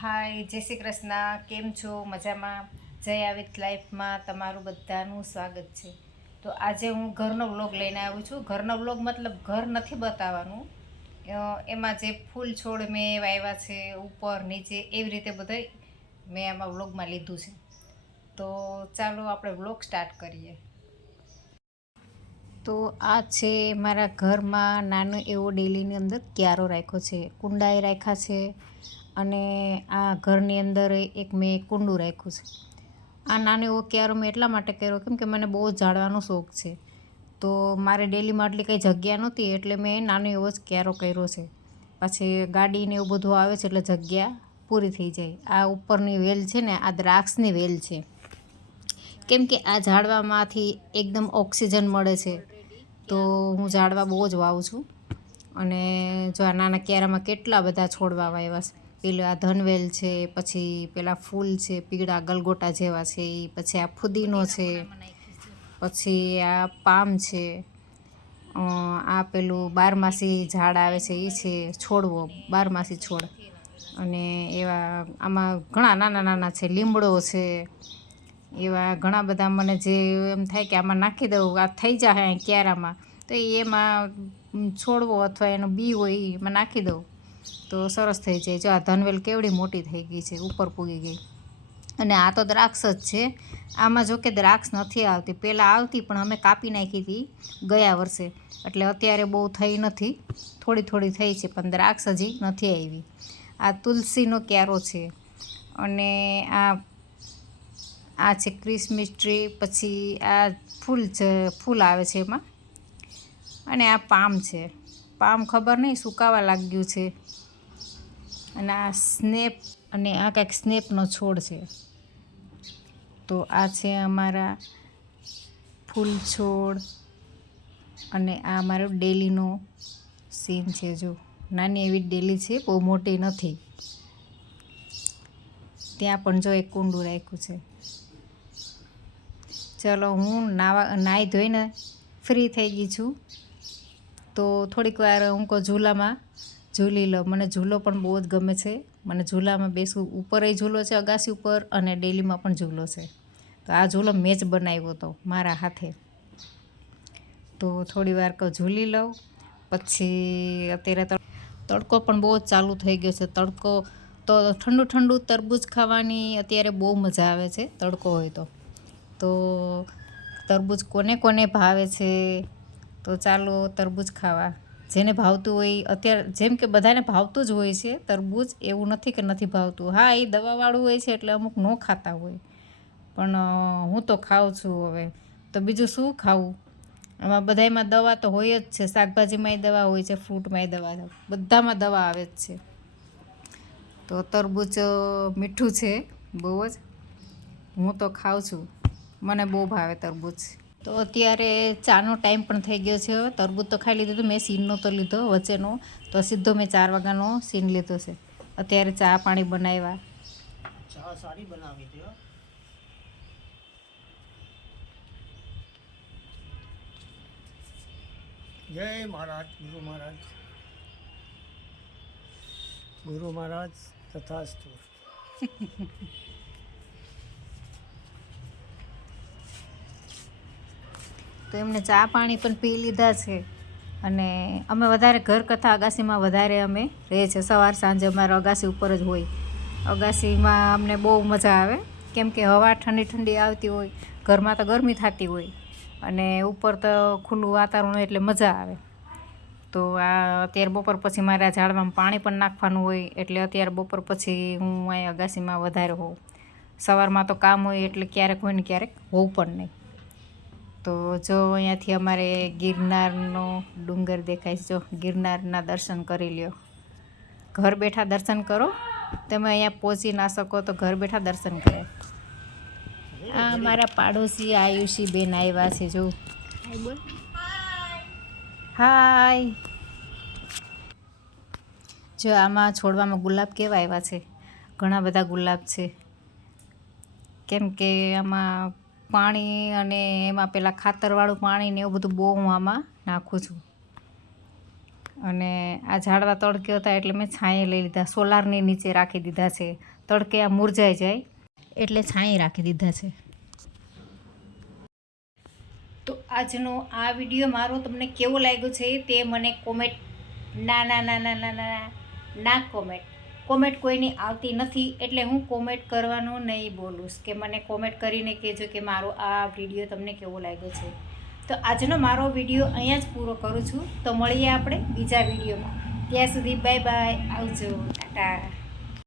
હાય, જય શ્રી કૃષ્ણ. કેમ છો? મજામાં? જય વિથ લાઈફમાં તમારું બધાનું સ્વાગત છે. તો આજે હું ઘરનો વ્લોગ લઈને આવું છું. ઘરનો વ્લોગ મતલબ ઘર નથી બતાવવાનું, એમાં જે ફૂલ છોડ મેં વાવ્યા છે ઉપર નીચે એવી રીતે બધું મેં આમાં વ્લોગમાં લીધું છે. તો ચાલો આપણે વ્લોગ સ્ટાર્ટ કરીએ. તો આ છે મારા ઘરમાં નાનો એવો ડેલીની અંદર ક્યારો રાખ્યો છે, કુંડાએ રાખ્યા છે, અને આ ઘરની અંદર એક મેં કુંડું રાખ્યું છે. આ નાનો એવો ક્યારો મેં એટલા માટે કર્યો કેમ કે મને બહુ ઝાડવાનો શોખ છે. તો મારે ડેલીમાં આટલી કંઈ જગ્યા નહોતી એટલે મેં નાનો એવો જ ક્યારો કર્યો છે. પછી ગાડીને એવું બધું આવે છે એટલે જગ્યા પૂરી થઈ જાય. આ ઉપરની વેલ છે ને, આ દ્રાક્ષની વેલ છે, કેમ કે આ ઝાડવામાંથી એકદમ ઓક્સિજન મળે છે. તો હું ઝાડવા બહુ જ વાવું છું. અને જો આ નાના ક્યારામાં કેટલા બધા છોડવા વાવ્યા છે. પેલું આ ધનવેલ છે, પછી પેલા ફૂલ છે પીળા ગલગોટા જેવા છે, પછી આ ફુદીનો છે, પછી આ પામ છે, આ પેલું બારમાસી ઝાડ આવે છે એ છે, છોડવો બારમાસી છોડ. અને એવા આમાં ઘણા નાના નાના છે, લીમડો છે, એવા ઘણા બધા. મને જે એમ થાય કે આમાં નાખી દઉં, આ થઈ જાય ક્યારામાં, તો એમાં છોડવો અથવા એનો બી હોય એમાં નાખી દઉં તો સરસ થઈ જાય. જો આ ધનવેલ કેવડી મોટી થઈ ગઈ છે, ઉપર પૂગી ગઈ. અને આ તો દ્રાક્ષ જ છે. આમાં જો કે દ્રાક્ષ નથી આવતી, પહેલાં આવતી પણ અમે કાપી નાખી હતી ગયા વર્ષે, એટલે અત્યારે બહુ થઈ નથી, થોડી થોડી થઈ છે, પણ દ્રાક્ષ હજી નથી આવી. આ તુલસીનો ક્યારો છે, અને આ છે ક્રિસમસ ટ્રી. પછી આ ફૂલ આવે છે એમાં. અને આ પામ છે, પામ ખબર નહીં સુકાવા લાગ્યું છે. અને આ સ્નેપ, અને આ કાંઈક સ્નેપનો છોડ છે. તો આ છે અમારા ફૂલ છોડ, અને આ અમારો ડેલીનો સીન છે. જો નાની એવી ડેલી છે, બહુ મોટી નથી. ત્યાં પણ જો એક કુંડું રાખ્યું છે. ચલો, હું નાહી ધોઈને ફ્રી થઈ ગઈ છું, તો થોડીક વાર હું કહું ઝૂલામાં ઝૂલી લઉં. મને ઝૂલો પણ બહુ જ ગમે છે. મને ઝૂલામાં બેસવું, ઉપર ઝૂલો છે અગાસી ઉપર, અને ડેલીમાં પણ ઝૂલો છે. તો આ ઝૂલો મેં જ બનાવ્યો હતો મારા હાથે. તો થોડી વાર કહું ઝૂલી લઉં. પછી અત્યારે તડકો પણ બહુ જ ચાલુ થઈ ગયો છે. તડકો તો ઠંડુ ઠંડુ તરબૂચ ખાવાની અત્યારે બહુ મજા આવે છે, તડકો હોય તો તરબૂચ કોને કોને ભાવે છે? તો ચાલો તરબૂચ ખાવા. જેને ભાવતું હોય, અત્યારે જેમ કે બધાને ભાવતું જ હોય છે તરબૂચ, એવું નથી કે નથી ભાવતું. હા, એ દવાવાળું હોય છે એટલે અમુક ન ખાતા હોય, પણ હું તો ખાઉં છું. હવે તો બીજું શું ખાવું? આમાં બધામાં દવા તો હોય જ છે. શાકભાજીમાંય દવા હોય છે, ફ્રૂટમાંય દવા, બધામાં દવા આવે જ છે. તો તરબૂચ મીઠું છે બહુ જ, હું તો ખાઉં છું, મને બહુ ભાવે તરબૂચ. તો અત્યારે ચાનો ટાઈમ પણ થઈ ગયો છે. હવે તરબૂચ તો ખાઈ લીધું. મેં સીનનો તો લીધો વચ્ચેનો, તો સીધો મેં 4 વાગ્યાનો સીન લીધો છે. અત્યારે ચા પાણી બનાવ્યા. ચા સારી બનાવી હતી. જય મહારાજ, ગુરુ મહારાજ, ગુરુ મહારાજ તથાસ્તુ. તો એમને ચા પાણી પણ પી લીધા છે. અને અમે વધારે ઘર કથા અગાસીમાં વધારે અમે રહે છે. સવાર સાંજે અમારે અગાસી ઉપર જ હોય. અગાસીમાં અમને બહુ મજા આવે, કેમ કે હવા ઠંડી ઠંડી આવતી હોય, ઘરમાં તો ગરમી થતી હોય, અને ઉપર તો ખુલ્લું વાતાવરણ હોય એટલે મજા આવે. તો આ અત્યારે બપોર પછી મારે આ ઝાડવામાં પાણી પણ નાખવાનું હોય, એટલે અત્યારે બપોર પછી હું અહીં અગાસીમાં વધારે હોઉં. સવારમાં તો કામ હોય એટલે ક્યારેક હોય ને ક્યારેક હોવું પણ નહીં. તો જો અહીંયાથી અમારે ગિરનારનો ડુંગર દેખાય છે. જો ગિરનારના દર્શન કરી લ્યો. ઘર બેઠા દર્શન કરો. તમે અહીંયા પહોંચી ના શકો તો ઘર બેઠા દર્શન કરે. આ મારા પાડોશી આયુષી બેન આવ્યા છે. જો હાય. જો આમાં છોડવામાં ગુલાબ કેવા આવ્યા છે, ઘણા બધા ગુલાબ છે. કેમ કે આમાં પાણી, અને એમાં પેલા ખાતરવાળું પાણી ને એવું બધું બહુ હું આમાં નાખું છું. અને આ ઝાડવા તડકે હતા એટલે મેં છાંયે લઈ લીધા, સોલારની નીચે રાખી દીધા છે. તડકે આ મુરઝાઈ જાય એટલે છાંયે રાખી દીધા છે. તો આજનો આ વિડીયો મારો તમને કેવો લાગ્યો છે તે મને કોમેન્ટ ના કોમેન્ટ કોઈની આવતી નથી એટલે હું કોમેન્ટ કરવાનું નહીં બોલું કે મને કોમેન્ટ કરીને કહેજો કે મારો આ વિડીયો તમને કેવો લાગ્યો છે. તો આજનો મારો વિડીયો અહીંયા જ પૂરો કરું છું. તો મળીએ આપણે બીજા વિડીયોમાં. ત્યાં સુધી બાય બાય, આવજો, ટાટા.